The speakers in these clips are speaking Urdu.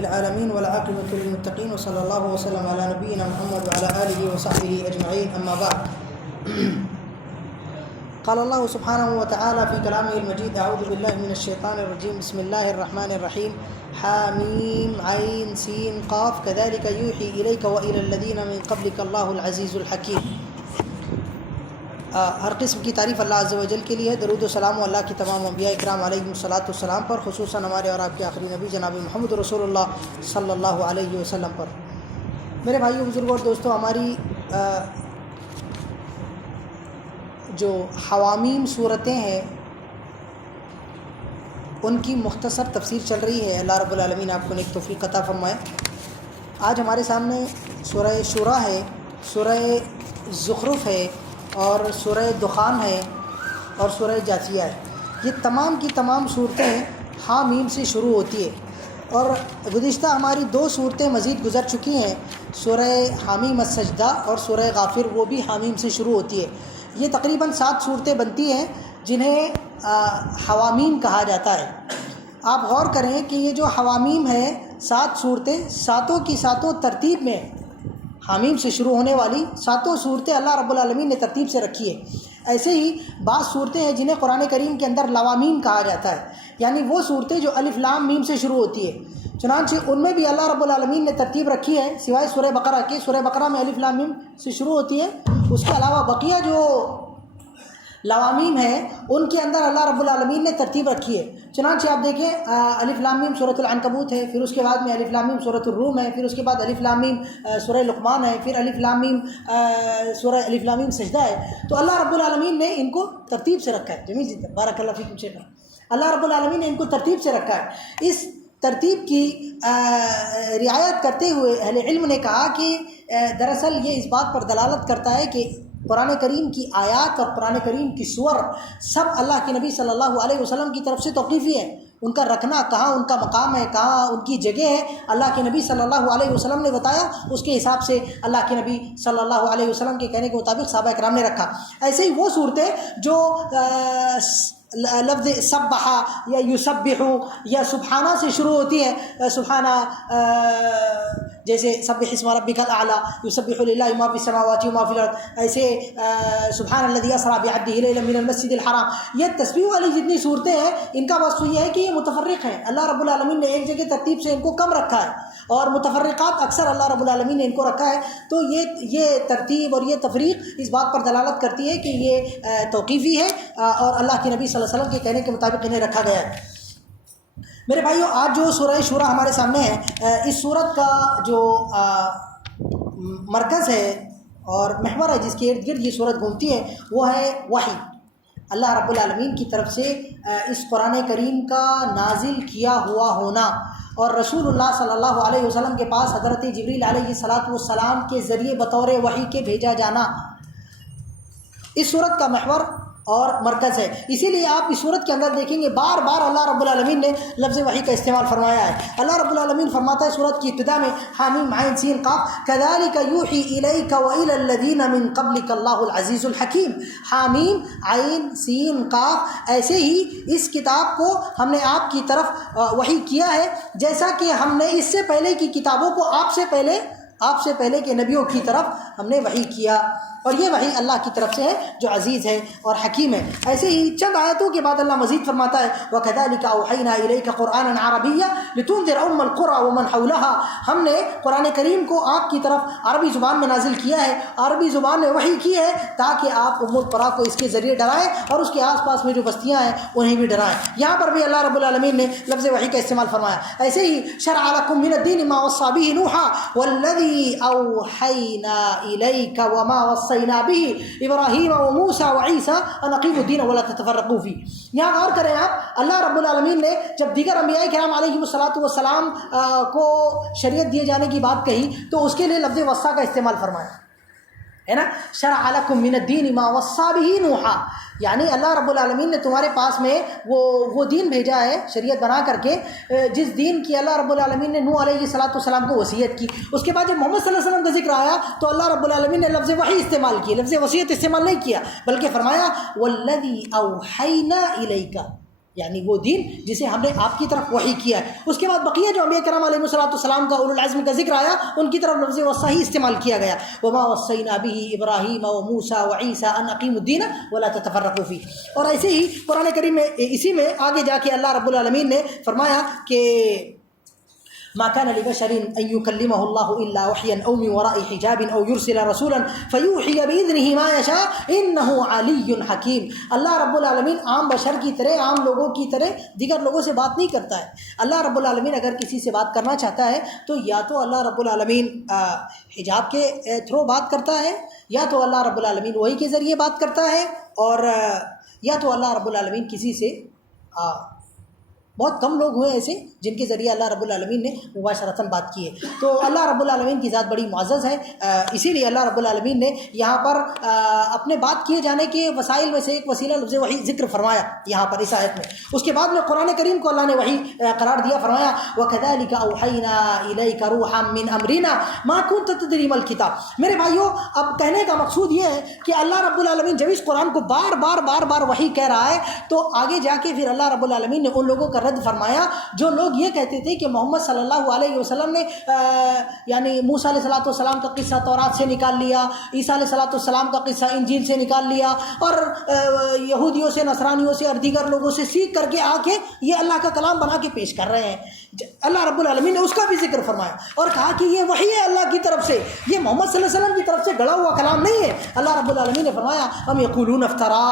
العالمین والعاقبۃ للمتقین وصلی اللہ وسلم علی نبینا محمد وعلی آلہ وصحبہ اجمعین اما بعد قال اللہ سبحانہ وتعالی فی کلامہ المجید اعوذ باللہ من الشیطان الرجیم بسم اللہ الرحمن الرحیم حامیم عین سین قاف کذالک یوحی الیک والی الذین من قبلک اللہ العزیز الحکیم۔ ہر قسم کی تعریف اللہ عز و جل کے لیے ہے۔ درود و سلام اللہ کی تمام انبیاء اکرام علیہم الصلاۃ والسلام پر، خصوصاً ہمارے اور آپ کے آخری نبی جناب محمد رسول اللہ صلی اللہ علیہ وسلم پر۔ میرے بھائیوں، بزرگوں اور دوستوں، ہماری جو حوامیم صورتیں ہیں ان کی مختصر تفسیر چل رہی ہے۔ اللہ رب العالمین آپ کو نیک توفیق عطا فرمائے۔ آج ہمارے سامنے سورہ شورا ہے، سورہ زخرف ہے، اور سورہ دخان ہے، اور سورہ جاثیہ ہے۔ یہ تمام کی تمام صورتیں حامیم سے شروع ہوتی ہے، اور گزشتہ ہماری دو صورتیں مزید گزر چکی ہیں، سورہ حامیم السجدہ اور سورہ غافر، وہ بھی حامیم سے شروع ہوتی ہے۔ یہ تقریباً 7 صورتیں بنتی ہیں جنہیں حوامیم کہا جاتا ہے۔ آپ غور کریں کہ یہ جو حوامیم ہے 7 صورتیں، ساتوں کی ساتوں ترتیب میں حامیم سے شروع ہونے والی 7 صورتیں اللہ رب العالمین نے ترتیب سے رکھی ہے۔ ایسے ہی بعض صورتیں ہیں جنہیں قرآن کریم کے اندر لوامیم کہا جاتا ہے، یعنی وہ صورتیں جو الف لام میم سے شروع ہوتی ہے۔ چنانچہ ان میں بھی اللہ رب العالمین نے ترتیب رکھی ہے، سوائے سورہ بقرہ کے۔ سورہ بقرہ میں الف لام میم سے شروع ہوتی ہے، اس کے علاوہ بقیہ جو لوامیم ہیں ان کے اندر اللہ رب العالمین نے ترتیب رکھی ہے۔ چنانچہ آپ دیکھیں الف لام میم سورۃ العنکبوت ہے، پھر اس کے بعد میں الف لام میم سورۃ الروم ہے، پھر اس کے بعد الف لام میم سورہ لقمان ہے، پھر الف لام میم سورہ الف لام میم سجدہ ہے۔ تو اللہ رب العالمین نے ان کو ترتیب سے رکھا ہے۔ جمیل، بارک اللہ فیکم شیخ۔ اللہ رب العالمین نے ان کو ترتیب سے رکھا ہے۔ اس ترتیب کی رعایت کرتے ہوئے اہل علم نے کہا کہ دراصل یہ اس بات پر دلالت کرتا ہے کہ قرآن کریم کی آیات اور قرآن کریم کی سور سب اللہ کے نبی صلی اللہ علیہ وسلم کی طرف سے توقیفی ہے۔ ان کا رکھنا کہاں ان کا مقام ہے، کہاں ان کی جگہ ہے، اللہ کے نبی صلی اللہ علیہ وسلم نے بتایا، اس کے حساب سے اللہ کے نبی صلی اللہ علیہ وسلم کے کہنے کے مطابق صحابہ کرام نے رکھا۔ ایسے ہی وہ صورتیں جو لفظ سبحا یا یسبح یا سبحانہ سے شروع ہوتی ہے، سبحانہ جیسے سبح اسم ربک الاعلی، یسبح للہ ما فی السماوات و ما فی الارض، ایسے سبحان الذی اسری بعبدہ لیلا من المسجد الحرام، یہ تسبیح والی جتنی صورتیں ہیں ان کا وصف یہ ہے کہ یہ متفرق ہیں۔ اللہ رب العالمین نے ایک جگہ ترتیب سے ان کو کم رکھا ہے، اور متفرقات اکثر اللہ رب العالمین نے ان کو رکھا ہے۔ تو یہ ترتیب اور یہ تفریق اس بات پر دلالت کرتی ہے کہ یہ توقیفی ہے، اور اللہ کے نبی صلی اللہ علیہ وسلم کے کہنے کے مطابق انہیں رکھا گیا ہے۔ میرے بھائیوں، آج جو سورہ شورا ہمارے سامنے ہے، اس سورت کا جو مرکز ہے اور محور ہے جس کے ارد گرد یہ سورت گھومتی ہے، وہ ہے وحی۔ اللہ رب العالمین کی طرف سے اس قرآن کریم کا نازل کیا ہوا ہونا، اور رسول اللہ صلی اللہ علیہ وسلم کے پاس حضرت جبریل علیہ السلام کے ذریعے بطور وحی کے بھیجا جانا اس سورت کا محور اور مرکز ہے۔ اسی لیے آپ اس صورت کے اندر دیکھیں گے بار بار اللہ رب العالمین نے لفظ وحی کا استعمال فرمایا ہے۔ اللہ رب العالمین فرماتا ہے سورت کی ابتدا میں حامیم عین سین قاف کذالک یوحی الیک والی الذین من قبلک اللہ العزیز الحکیم۔ حامیم عین سین قاف، ایسے ہی اس کتاب کو ہم نے آپ کی طرف وحی کیا ہے جیسا کہ ہم نے اس سے پہلے کی کتابوں کو آپ سے پہلے کے نبیوں کی طرف ہم نے وحی کیا، اور یہ وحی اللہ کی طرف سے ہے جو عزیز ہے اور حکیم ہے۔ ایسے ہی چند آیتوں کے بعد اللہ مزید فرماتا ہے وَكَذَلِكَ أَوْحَيْنَا إِلَيْكَ قُرْآنًا عَرَبِيًّا لِتُنذِرَ أُمَّ الْقُرَىٰ وَمَنْ حَوْلَهَا۔ ہم نے قرآن کریم کو آپ کی طرف عربی زبان میں نازل کیا ہے، عربی زبان میں وحی کی ہے تاکہ آپ ام القریٰ کو اس کے ذریعے ڈرائیں اور اس کے آس پاس میں جو بستیاں ہیں انہیں بھی ڈرائیں۔ یہاں پر بھی اللہ رب العالمین نے لفظ وحی کا استعمال فرمایا۔ ایسے ہی شرع لکم من الدین ما وصى به نوحا والذی اوحینا الیک وما وصینا به ابراہیم و موسیٰ و عیسیٰ ان اقیموا الدین ولا تتفرقوا فیہ۔ یہاں غور کریں آپ، اللہ رب العالمین نے جب دیگر انبیاء کرام علیہم السلام کو شریعت دیے جانے کی بات کہی تو اس کے لیے لفظ وصیٰ کا استعمال فرمایا ہے نا۔ شرع لکم من الدین ما وصى به نوحا، یعنی اللہ رب العالمین نے تمہارے پاس میں وہ دین بھیجا ہے شریعت بنا کر کے، جس دین کی اللہ رب العالمین نے نوح علیہ السلام کو وصیت کی۔ اس کے بعد جب محمد صلی اللہ علیہ وسلم کا ذکر آیا تو اللہ رب العالمین نے لفظ وحی استعمال کیا، لفظ وصیت استعمال نہیں کیا، بلکہ فرمایا والذی اوحینا الیک، یعنی وہ دین جسے ہم نے آپ کی طرف وحی کیا ہے۔ اس کے بعد بقیہ جو انبیاء کرام علیہ السلام کا اولو العزم کا ذکر آیا، ان کی طرف لفظ وصی ہی استعمال کیا گیا، وما وصینا به ابراہیم وموسیٰ وعیسیٰ ان اقیموا الدین ولا تتفرقوا فیہ۔ اور ایسے ہی قرآن کریم میں اسی میں آگے جا کے اللہ رب العالمین نے فرمایا کہ ما كان لبشر ان يكلمه الله الا وحيا او من وراء حجاب او يرسل رسولا فيوحي باذنه ما يشاء انه علي حكيم۔ اللہ رب العالمین عام بشر کی طرح، عام لوگوں کی طرح دیگر لوگوں سے بات نہیں کرتا ہے۔ اللہ رب العالمین اگر کسی سے بات کرنا چاہتا ہے تو یا تو اللہ رب العالمین حجاب کے تھرو بات کرتا ہے، یا تو اللہ رب العالمین وحی کے ذریعے بات کرتا ہے، اور یا تو اللہ رب العالمین کسی سے بہت کم لوگ ہوئے ایسے جن کے ذریعے اللہ رب العالمین نے مباشرتاً بات کی ہے۔ تو اللہ رب العالمین کی ذات بڑی معزز ہے، اسی لیے اللہ رب العالمین نے یہاں پر اپنے بات کیے جانے کے وسائل میں سے ایک وسیلہ لفظ وحی ذکر فرمایا یہاں پر اس آیت میں۔ اس کے بعد میں قرآن کریم کو اللہ نے وحی قرار دیا، فرمایا وَكَذَلِكَ أَوْحَيْنَا إِلَيْكَ رُوحًا مِّنْ أَمْرِنَا مَا كُنْتَ تَدْرِي مَا الْكِتَابُ۔ میرے بھائیوں، اب کہنے کا مقصود یہ ہے کہ اللہ رب العالمین جب اس قرآن کو بار بار وحی کہہ رہا ہے تو آگے جا کے پھر اللہ رب العالمین نے ان لوگوں کا رد فرمایا جو لوگ یہ کہتے تھے کہ محمد صلی اللہ علیہ وسلم نے یعنی موسیٰ علیہ السلام کا قصہ تورات سے نکال لیا، عیسیٰ علیہ السلام کا قصہ انجیل سے نکال لیا، اور یہودیوں سے، نصرانیوں سے اور دیگر لوگوں سے سیکھ کر کے آ کے یہ اللہ کا کلام بنا کے پیش کر رہے ہیں۔ اللہ رب العالمین نے اس کا بھی ذکر فرمایا اور کہا کہ یہ وحی ہے اللہ کی طرف سے، یہ محمد صلی اللہ علیہ وسلم کی طرف سے گڑا ہوا کلام نہیں ہے۔ اللہ رب العالمین نے فرمایا ام یقولون افترا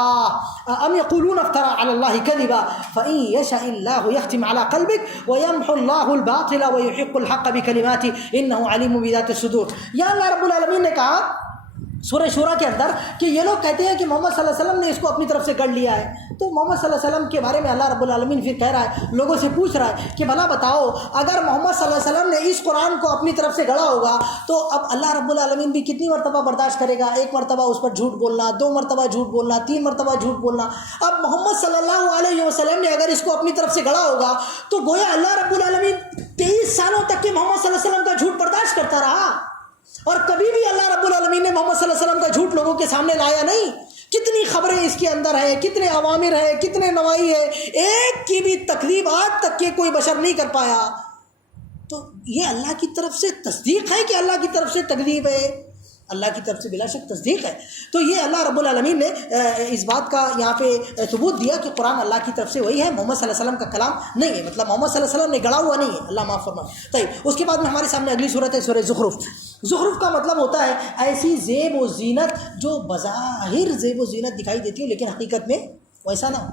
علی اللہ کذبا فإن یشاء اللہ یختم علی قلبک ویمحو اللہ الباطل ویحق الحق بکلماتہ انہ علیم بذات الصدور۔ یا اللہ رب العالمین نے کہا سورہ شورا کے اندر کہ یہ لوگ کہتے ہیں کہ محمد صلی اللہ علیہ وسلم نے اس کو اپنی طرف سے گڑھ لیا ہے، تو محمد صلی اللہ علیہ وسلم کے بارے میں اللہ رب العالمین پھر کہہ رہا ہے، لوگوں سے پوچھ رہا ہے کہ بھلا بتاؤ اگر محمد صلی اللہ علیہ وسلم نے اس قرآن کو اپنی طرف سے گڑھا ہوگا تو اب اللہ رب العالمین بھی کتنی مرتبہ برداشت کرے گا؟ ایک مرتبہ اس پر جھوٹ بولنا، 2 مرتبہ جھوٹ بولنا، 3 مرتبہ جھوٹ بولنا۔ اب محمد صلی اللہ علیہ وسلم نے اگر اس کو اپنی طرف سے گڑھا ہوگا تو گویا اللہ رب العالمین 23 سالوں تک کہ محمد صلی اللہ علیہ وسلم کا جھوٹ برداشت کرتا رہا، اور کبھی بھی اللہ رب العالمین نے محمد صلی اللہ علیہ وسلم کا جھوٹ لوگوں کے سامنے لایا نہیں۔ کتنی خبریں اس کے اندر ہیں، کتنے اوامر ہیں، کتنے نواہی ہے، ایک کی بھی تکلیف آج تک کے کوئی بشر نہیں کر پایا۔ تو یہ اللہ کی طرف سے تصدیق ہے کہ اللہ کی طرف سے تکلیف ہے؟ اللہ کی طرف سے بلا شک تصدیق ہے۔ تو یہ اللہ رب العالمین نے اس بات کا یہاں پہ ثبوت دیا کہ قرآن اللہ کی طرف سے وہی ہے، محمد صلی اللہ علیہ وسلم کا کلام نہیں ہے، مطلب محمد صلی اللہ علیہ وسلم نے گڑا ہوا نہیں ہے، اللہ معاف فرمائے۔ طيب، اس کے بعد میں ہمارے سامنے اگلی صورت ہے سورہ زخرف۔ زخرف کا مطلب ہوتا ہے ایسی زیب و زینت جو بظاہر زیب و زینت دکھائی دیتی ہے لیکن حقیقت میں ویسا نہ ہو۔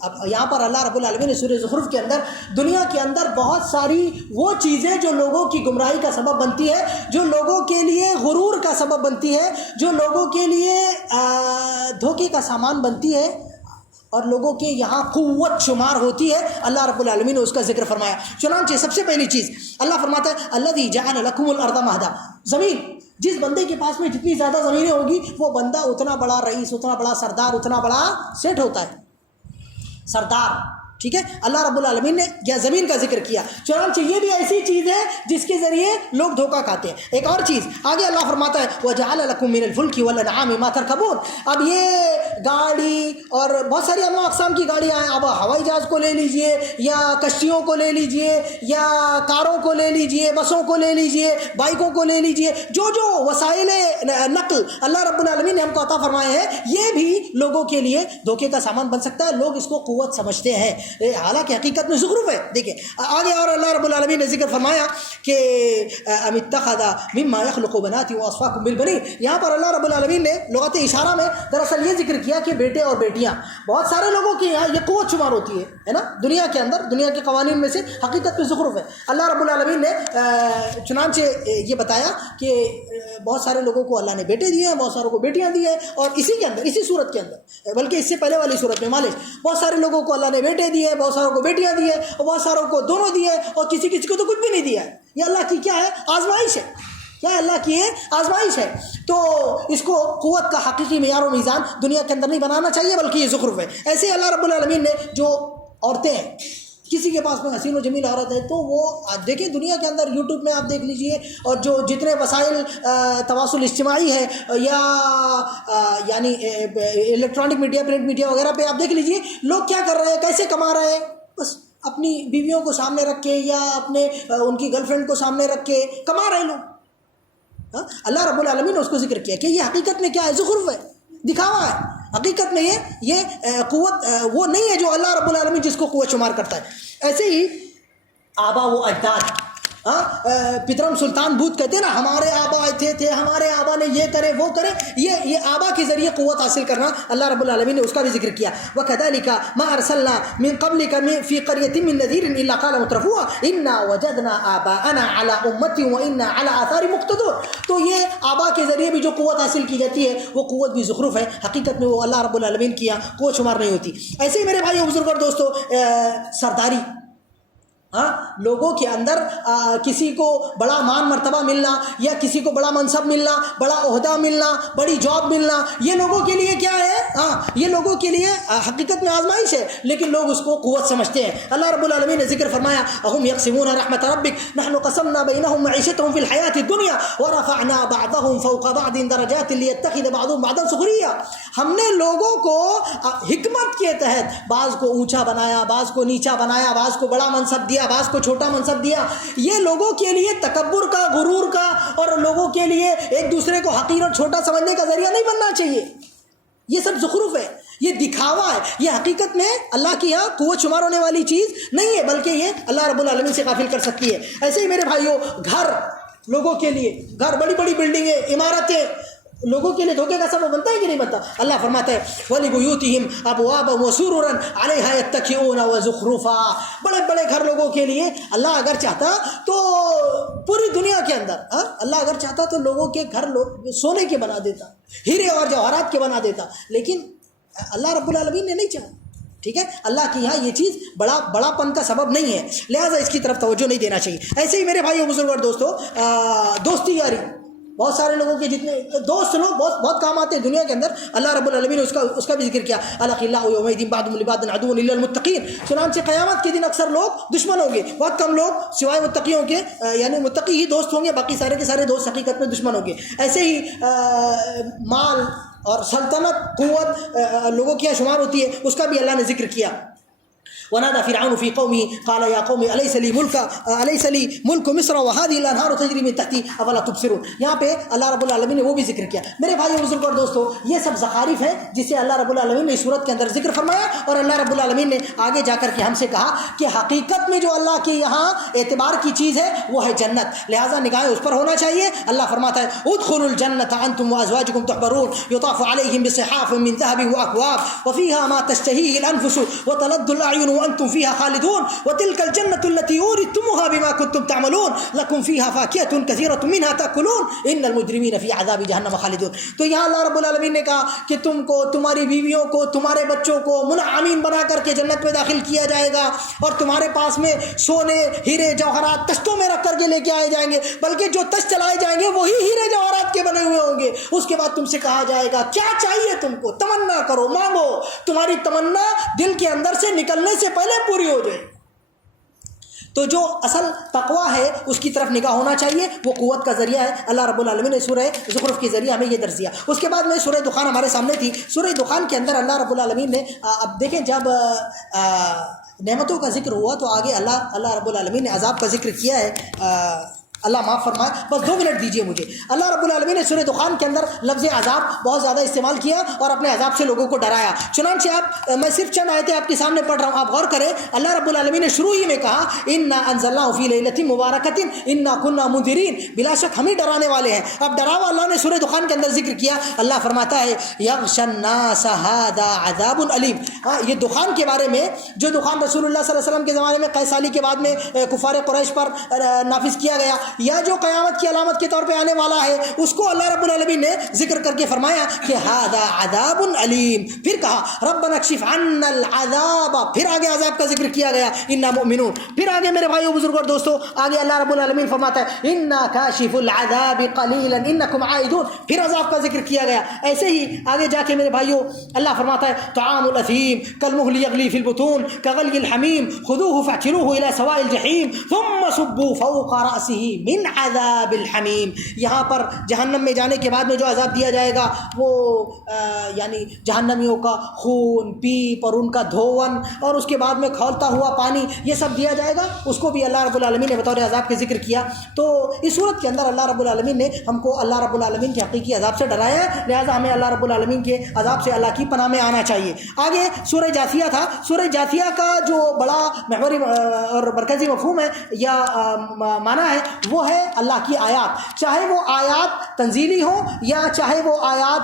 اب یہاں پر اللہ رب العالمین نے سورہ زخرف کے اندر دنیا کے اندر بہت ساری وہ چیزیں جو لوگوں کی گمراہی کا سبب بنتی ہے، جو لوگوں کے لیے غرور کا سبب بنتی ہے، جو لوگوں کے لیے دھوکے کا سامان بنتی ہے اور لوگوں کے یہاں قوت شمار ہوتی ہے، اللہ رب العالمین نے اس کا ذکر فرمایا۔ چنانچہ سب سے پہلی چیز اللہ فرماتا ہے الذی جعل لکم الارض مہدا، زمین، جس بندے کے پاس میں جتنی زیادہ زمینیں ہوگی وہ بندہ اتنا بڑا رئیس، اتنا بڑا سردار، اتنا بڑا سیٹ ہوتا ہے، سردار، ٹھیک ہے۔ اللہ رب العالمین نے یا زمین کا ذکر کیا، چنانچہ یہ بھی ایسی چیز ہے جس کے ذریعے لوگ دھوکہ کھاتے ہیں۔ ایک اور چیز آگے اللہ فرماتا ہے وَجَعَلَ لَكُم مِّنَ الْفُلْكِ وَالْأَنْعَامِ مَا تَرْكَبُونَ۔ اب یہ گاڑی اور بہت ساری انواع اقسام کی گاڑیاں ہیں، اب ہوائی جہاز کو لے لیجئے یا کشتیوں کو لے لیجئے یا کاروں کو لے لیجئے، بسوں کو لے لیجئے، بائکوں کو لے لیجئے، جو جو وسائل نقل اللہ رب العالمین نے ہم کو عطا فرمائے ہیں یہ بھی لوگوں کے لیے دھوکے کا سامان بن سکتا ہے، لوگ اس کو قوت سمجھتے ہیں، حالانکہ حقیقت میں زخرف ہے۔ دیکھیں آگے اور اللہ رب العالمین نے ذکر فرمایا کہ ام اتخذ مما يخلق بنات واصفاكم بالبنين۔ یہاں پر اللہ رب العالمین نے لغت اشارہ میں دراصل یہ ذکر کیا کہ بیٹے اور بیٹیاں بہت سارے لوگوں کے یہاں یہ قوت شمار ہوتی ہے نا، دنیا کے اندر، دنیا کے قوانین میں سے حقیقت میں زخرف ہے۔ اللہ رب العالمین نے چنانچہ یہ بتایا کہ بہت سارے لوگوں کو اللہ نے بیٹے دیے ہیں، بہت ساروں کو بیٹیاں دی ہیں، اور اسی کے اندر، اسی صورت کے اندر، بلکہ اس سے پہلے والی صورت میں مالش، بہت سارے لوگوں کو اللہ نے بیٹے دیے، بہت ساروں کو بیٹیاں دی ہیں، اور بہت ساروں کو دونوں دیے، اور کسی کو تو کچھ بھی نہیں دیا ہے۔ یہ اللہ کی کیا ہے؟ آزمائش ہے۔ کیا اللہ کی یہ آزمائش ہے؟ تو اس کو قوت کا حقیقی معیار و میزان دنیا کے اندر نہیں بنانا چاہیے، بلکہ یہ زخرف ہے۔ ایسے اللہ رب العالمین نے جو عورتیں ہیں، کسی کے پاس میں حسین و جمیل عورت ہے تو وہ دیکھیں دنیا کے اندر یوٹیوب میں آپ دیکھ لیجئے اور جو جتنے وسائل تواصل اجتماعی ہے یا یعنی الیکٹرانک میڈیا پرنٹ میڈیا وغیرہ پہ آپ دیکھ لیجئے لوگ کیا کر رہے ہیں، کیسے کما رہے ہیں، بس اپنی بیویوں کو سامنے رکھ کے یا اپنے ان کی گرل فرینڈ کو سامنے رکھ کے کما رہے لوگ۔ اللہ رب العالمین نے اس کو ذکر کیا کہ یہ حقیقت میں کیا ہے، زخرف ہے، دکھاوا ہے، حقیقت میں یہ قوت وہ نہیں ہے جو اللہ رب العالمین جس کو قوت شمار کرتا ہے۔ ایسے ہی آبا و اجداد، پترم سلطان بھوت کہتے ہیں نا، ہمارے آبا تھے ہمارے آبا نے یہ کرے وہ کرے، یہ آبا کے ذریعے قوت حاصل کرنا اللہ رب العالمین نے اس کا بھی ذکر کیا۔ وَكَذَلِكَ مَا أَرْسَلْنَا مِن قَبْلِكَ فِي قَرْيَةٍ مِّن نَذِيرٍ إِلَّا قَالَ مُتْرَفُوهَا إِنَّا وَجَدْنَا آبَاءَنَا عَلَىٰ أُمَّةٍ وَإِنَّا عَلَىٰ آثَارِهِم مُقْتَدُونَ۔ تو یہ آبا کے ذریعے بھی جو قوت حاصل کی جاتی ہے وہ قوت بھی زخرف ہے، حقیقت میں وہ اللہ رب العالمین کی قوت شمار نہیں ہوتی۔ ایسے ہی میرے بھائیو بزرگوں اور دوستو، سرداری، لوگوں کے اندر کسی کو بڑا مان مرتبہ ملنا یا کسی کو بڑا منصب ملنا، بڑا عہدہ ملنا، بڑی جاب ملنا، یہ لوگوں کے لیے کیا ہے، یہ لوگوں کے لیے حقیقت میں آزمائش ہے، لیکن لوگ اس کو قوت سمجھتے ہیں۔ اللہ رب العالمین نے ذکر فرمایا اَهُمْ يَقْسِمُونَ رَحْمَةَ رَبِّكَ نَحْنُ قَسَمْنَا بَيْنَهُمْ مَعِيشَتَهُمْ فِي الْحَيَاةِ الدُّنْيَا وَرَفَعْنَا بَعْضَهُمْ فَوْقَ بَعْضٍ دَرَجَاتٍ لِيَتَّخِذَ بَعْضُهُم بَعْضًا سُخْرِيًّا۔ ہم نے لوگوں کو حکمت کے تحت بعض کو اونچا بنایا، بعض کو نیچا بنایا، بعض کو بڑا منصب دیا، بعض کو چھوٹا منصب دیا۔ یہ لوگوں کے لیے تکبر کا، غرور کا اور لوگوں کے لیے ایک دوسرے کو حقیر اور چھوٹا سمجھنے کا ذریعہ نہیں بننا چاہیے۔ یہ سب زخرف ہے، یہ دکھاوا ہے، یہ حقیقت میں اللہ کی یہاں قوت شمار ہونے والی چیز نہیں ہے، بلکہ یہ اللہ رب العالمین سے غافل کر سکتی ہے۔ ایسے ہی میرے بھائیوں، گھر لوگوں کے لیے، گھر بڑی بڑی بلڈنگیں، عمارتیں لوگوں کے لیے دھوکے کا سبب بنتا ہے کہ نہیں بنتا؟ اللہ فرماتا ہے وَلِبُيُوتِهِمْ أَبْوَابًا وَسُرُرًا عَلَيْهَا يَتَّكِئُونَ وَزُخْرُفًا۔ بڑے بڑے گھر لوگوں کے لیے اللہ اگر چاہتا تو پوری دنیا کے اندر، اللہ اگر چاہتا تو لوگوں کے گھر سونے کے بنا دیتا، ہیرے اور جواہرات کے بنا دیتا، لیکن اللہ رب العالمین نے نہیں چاہا۔ ٹھیک ہے، اللہ کی یہاں یہ چیز بڑا پن کا سبب نہیں ہے، لہٰذا اس کی طرف توجہ نہیں دینا چاہیے۔ ایسے ہی میرے بھائیو بزرگ اور دوستو، دوستی یاری، بہت سارے لوگوں کے جتنے دوست لوگ بہت کام آتے ہیں دنیا کے اندر، اللہ رب العالمین نے اس کا بھی ذکر کیا، الخلاء یومئذ بعضهم لبعض عدو الا المتقین۔ چنانچہ قیامت کے دن اکثر لوگ دشمن ہوں گے، بہت کم لوگ سوائے متقیوں کے، یعنی متقی ہی دوست ہوں گے، باقی سارے کے سارے دوست حقیقت میں دشمن ہوں گے۔ ایسے ہی مال اور سلطنت، قوت لوگوں کی شمار ہوتی ہے، اس کا بھی اللہ نے ذکر کیا۔ ونادى فرعون في قومه قال يا قوم أليس لي ملك مصر وهذه الأنهار تجري من تحتي أفلا تبصرون۔ یہاں پہ اللہ رب العالمین نے وہ بھی ذکر کیا۔ میرے بھائیو بزرگوں اور دوستو، یہ سب زخارف ہے جسے اللہ رب العالمین نے اس صورت کے اندر ذکر فرمایا، اور اللہ رب العالمین نے آگے جا کر کے ہم سے کہا کہ حقیقت میں جو اللہ کے یہاں اعتبار کی چیز ہے وہ ہے جنت، لہٰذا نگاہیں اس پر ہونا چاہیے۔ اللہ فرماتا ہے ادخلوا الجنة أنتم وأزواجكم تحبرون يطاف عليهم بصحاف من ذهب وأكواب وفيها ما تشتهيه الأنفس وتلذ الأعين وأنتم فيها خالدون وتلك الجنة التي أورثتموها بما كنتم تعملون لكم فيها فاكهة كثيرة منها تأكلون إن المجرمين في عذاب جهنم خالدون۔ تو یہاں اللہ رب العالمین نے کہا کہ تم کو، تمہاری بیویوں کو، تمہارے بچوں کو منعمین بنا کر کے جنت میں داخل کیا جائے گا، اور تمہارے پاس میں سونے، ہیرے جواہرات تشتوں میں رکھ کر کے لے کے آئے جائیں گے، بلکہ جو تشت چلائے جائیں گے وہی ہیرے جواہرات کے بنے ہوئے ہوں گے۔ اس کے بعد تم سے کہا جائے گا کیا چاہیے تم کو، تمنا کرو، مانگو، تمہاری تمنا دل کے اندر سے نکلنے سے پہلے پوری ہو جائے۔ تو جو اصل تقویٰ ہے اس کی طرف نگاہ ہونا چاہیے، وہ قوت کا ذریعہ ہے۔ اللہ رب العالمین نے سورہ زخرف کے ذریعے ہمیں یہ درس دیا۔ اس کے بعد میں سورہ دخان ہمارے سامنے تھی، سورہ دخان کے اندر اللہ رب العالمین نے، اب دیکھیں جب نعمتوں کا ذکر ہوا تو آگے اللہ رب العالمین نے عذاب کا ذکر کیا ہے۔ اللہ معاف فرمائے، بس 2 منٹ دیجیے مجھے۔ اللہ رب العالمین نے سورہ دخان کے اندر لفظ عذاب بہت زیادہ استعمال کیا اور اپنے عذاب سے لوگوں کو ڈرایا۔ چنانچہ میں صرف چند آیتیں آپ کے سامنے پڑھ رہا ہوں، آپ غور کریں۔ اللہ رب العالمین نے شروع ہی میں کہا انا انزلناہ فی لیلۃ مبارکۃ انا کنا منذرین، بلا شک ہم ہی ڈرانے والے ہیں۔ اب ڈراوا اللہ نے سورہ دخان کے اندر ذکر کیا۔ اللہ فرماتا ہے یغشی الناس ھذا عذاب علیم۔ یہ دخان کے بارے میں، جو دخان رسول اللہ صلی اللہ علیہ وسلم کے زمانے میں قیس سالی کے بعد میں کفار قریش پر نافذ کیا گیا، یا جو قیامت کی علامت کے طور پہ آنے والا ہے اس کو اللہ رب العالمین نے ذکر کر کے فرمایا کہ ھذا عذاب علیم. پھر کہا ربنا اکشف عنا العذاب، پھر آگے عذاب کا ذکر کیا گیا انا مؤمنون. پھر آگے میرے بھائیو بزرگوں اور دوستو آگے اللہ رب العالمین فرماتا ہے انا کاشف العذاب قلیلا انکم عائدون، پھر عذاب کا ذکر کیا گیا. ایسے ہی آگے جا کے میرے بھائیو اللہ فرماتا ہے طعام الاثیم کالمہل یغلی فی البطون کغلی الحمیم خذوه فاعتلوه الى سواء الجحیم ثم صبوا فوق رأسه من عذاب الحمیم. یہاں پر جہنم میں جانے کے بعد میں جو عذاب دیا جائے گا وہ یعنی جہنمیوں کا خون پیپ اور ان کا دھون اور اس کے بعد میں کھولتا ہوا پانی یہ سب دیا جائے گا، اس کو بھی اللہ رب العالمین نے بطور عذاب کے ذکر کیا. تو اس صورت کے اندر اللہ رب العالمین نے ہم کو اللہ رب العالمین کے حقیقی عذاب سے ڈرایا ہے، لہٰذا ہمیں اللہ رب العالمین کے عذاب سے اللہ کی پناہ میں آنا چاہیے. آگے سورہ جاثیہ تھا. سورہ جاثیہ کا جو بڑا محوری اور مرکزی مفہوم ہے یا معنی ہے وہ ہے اللہ کی آیات، چاہے وہ آیات تنزیلی ہوں یا چاہے وہ آیات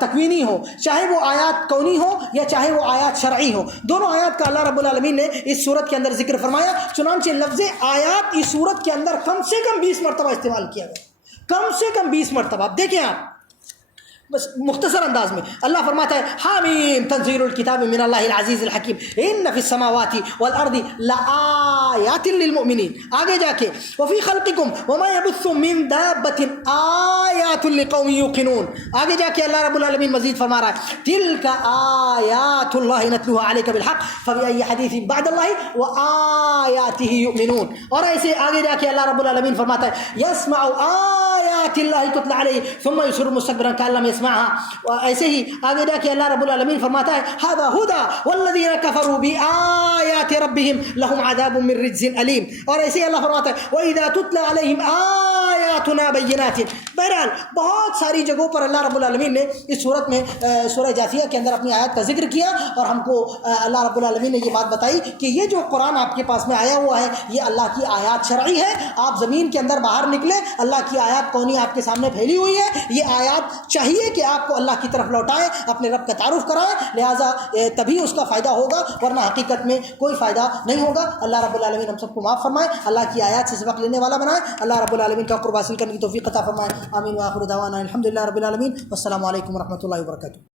تکوینی ہوں، چاہے وہ آیات کونی ہوں یا چاہے وہ آیات شرعی ہوں. دونوں آیات کا اللہ رب العالمین نے اس صورت کے اندر ذکر فرمایا. چنانچہ لفظ آیات اس صورت کے اندر کم سے کم 20 مرتبہ استعمال کیا گیا، کم سے کم 20 مرتبہ. آپ دیکھیں آپ بس مختصر انداز میں اللہ فرماتا ہے حامیم تنزیل الکتاب من اللہ العزیز الحکیم ان فی السماوات والارض لآیات للمؤمنین. آگے جا کے وفی خلقکم وما یبث من دابۃ آیات لقوم یوقنون. آگے جا کے اللہ رب العالمین مزید فرما رہا ہے تلک آیات اللہ نتلوها علیک بالحق فبأی حدیث بعد اللہ وآیاتہ یؤمنون. اور ایسے آگے جا کے اللہ رب العالمین فرماتا ہے یسمع آیات اللہ تتلی علیہ ثم یصر مستکبرا کأن لم يسمعها. ایسے ہی آگے جا کے اللہ رب العالمین فرماتا ہے ھذا ھدی والذین کفروا بآیات ربهم لهم عذاب من رجز علیم. اور ایسے ہی اللہ فرماتا ہے وإذا تتلى عليهم آیاتنا بینات. بہرحال بہت ساری جگہوں پر اللہ رب العالمین نے اس صورت میں سورہ جاثیہ کے اندر اپنی آیات کا ذکر کیا اور ہم کو اللہ رب العالمین نے یہ بات بتائی کہ یہ جو قرآن آپ کے پاس میں آیا ہوا ہے یہ اللہ کی آیات شرعی ہے. آپ زمین کے اندر باہر نکلیں اللہ کی آیات کونی آپ کے سامنے پھیلی ہوئی ہے. یہ آیات چاہیے کہ آپ کو اللہ کی طرف لوٹائیں، اپنے رب کا تعارف کرائیں، لہٰذا تبھی اس کا فائدہ ہوگا ورنہ حقیقت میں کوئی فائدہ نہیں ہوگا. اللہ رب العالمین ہم سب کو معاف فرمائے، اللہ کی آیات سے سبق لینے والا بنائے، اللہ رب العالمین کا قرب حاصل کرنے کی توفیق عطا فرمائے. آمین وآخر دعوانا الحمدللہ رب العالمین. والسلام علیکم ورحمۃ اللہ وبرکاتہ.